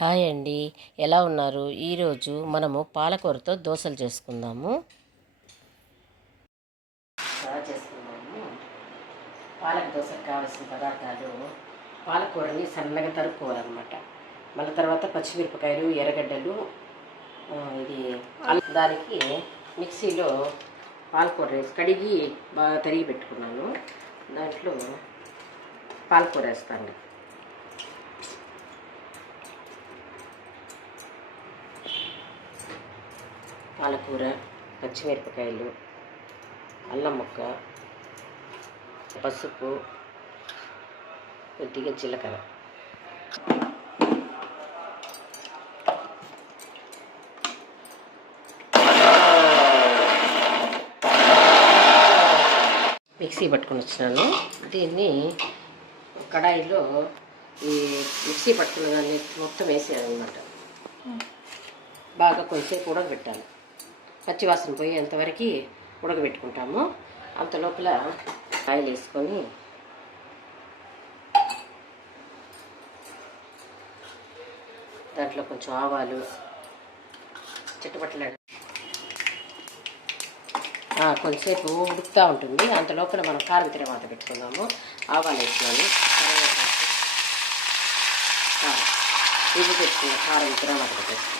Hi అండి, ఎలా ఉన్నారు? ఈరోజు మనము పాలకూరతో దోశలు చేసుకుందాము. పాలక దోశకు కావాల్సిన పదార్థాలు: పాలకూరని సన్నగా తరుక్కోవాలన్నమాట. మళ్ళీ తర్వాత పచ్చిమిరపకాయలు, ఎర్రగడ్డలు, ఇది దానికి మిక్సీలో పాలకూర వేసి కడిగి బాగా తరిగి పెట్టుకున్నాను. దాంట్లో పాలకూర వేస్తాను. పాలకూర, పచ్చిమిరపకాయలు, అల్లం ముక్క, పసుపు, కొద్దిగా జీలకర్ర. మిక్సీ పట్టుకుని వచ్చినాను. దీన్ని కడాయిలో ఈ మిక్సీ పట్టుకున్న దాన్ని మొత్తం వేసేయాలన్నమాట. బాగా కొంచెంసేపు ఉడకబెట్టాలి. పచ్చివాసన పోయేంతవరకు ఉడకబెట్టుకుంటాము. అంత లోపల ఆయిల్ వేసుకొని దాంట్లో కొంచెం ఆవాలు చిట్టపట్టలాడు కొంచెంసేపు ఉడుకుతూ ఉంటుంది. అంత లోపల మనం కారం తిరగమాత పెట్టుకుందాము. ఆవాలు వేసినాను, కారం ఇది పెట్టుకున్న కారం తిరగమాత పెట్టేస్తాం.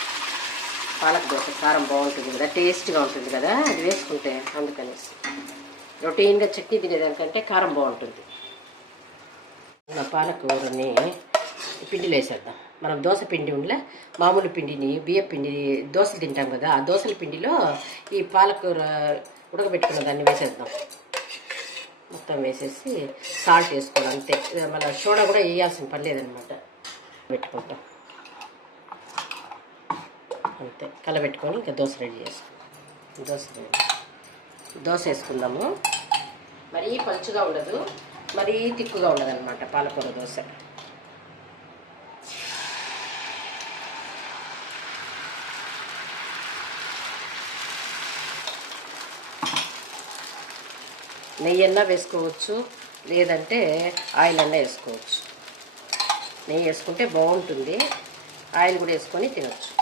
పాలక దోశ కారం బాగుంటుంది కదా, టేస్ట్గా ఉంటుంది కదా, అది వేసుకుంటే అందుకనేసి. రొటీన్గా చట్నీ తినేదానికంటే కారం బాగుంటుంది. పాలకూరని పిండిలో వేసేద్దాం. మనం దోశ పిండి ఉండలే, మామూలు పిండిని, బియ్య పిండి దోశలు తింటాం కదా, ఆ దోశల పిండిలో ఈ పాలకూర ఉడకబెట్టుకున్న దాన్ని వేసేద్దాం. మొత్తం వేసేసి సాల్ట్ వేసుకోవాలి అంతే. మన సోడా కూడా వేయాల్సిన పని లేదనమాట. పెట్టుకుంటాం అంతే. కలబెట్టుకొని ఇంకా దోశ రెడీ చేసుకుందాం. దోశ వేసుకుందాము. మరీ పలుచుగా ఉండదు, మరీ తిక్కుగా ఉండదు అనమాట పాలకూర దోశ. నెయ్యి అన్నా వేసుకోవచ్చు, లేదంటే ఆయిల్ అన్నా వేసుకోవచ్చు. నెయ్యి వేసుకుంటే బాగుంటుంది, ఆయిల్ కూడా వేసుకొని తినచ్చు.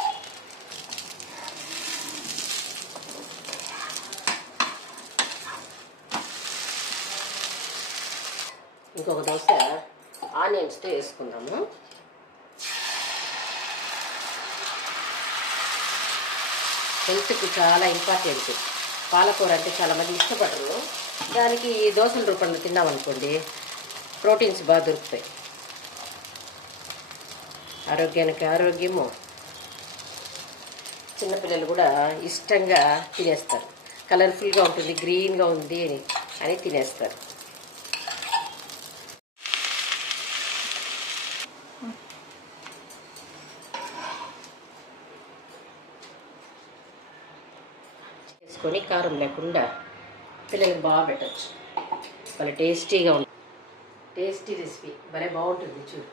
ఇంకొక దోశ ఆనియన్స్తో వేసుకుందాము. హెల్త్కి చాలా ఇంపార్టెంట్. పాలకూర అంటే చాలామంది ఇష్టపడరు. దానికి ఈ దోశల రూపంలో తిన్నామనుకోండి, ప్రోటీన్స్ బాగా దొరుకుతాయి. ఆరోగ్యానికి ఆరోగ్యము. చిన్నపిల్లలు కూడా ఇష్టంగా తినేస్తారు. కలర్ఫుల్గా ఉంటుంది, గ్రీన్గా ఉంది అని తినేస్తారు. వేసుకొని కారం లేకుండా పిల్లలకి బాగా పెట్టచ్చు. వాళ్ళ టేస్టీగా ఉంటుంది. టేస్టీ రెసిపీ భలే బాగుంటుంది చూడు.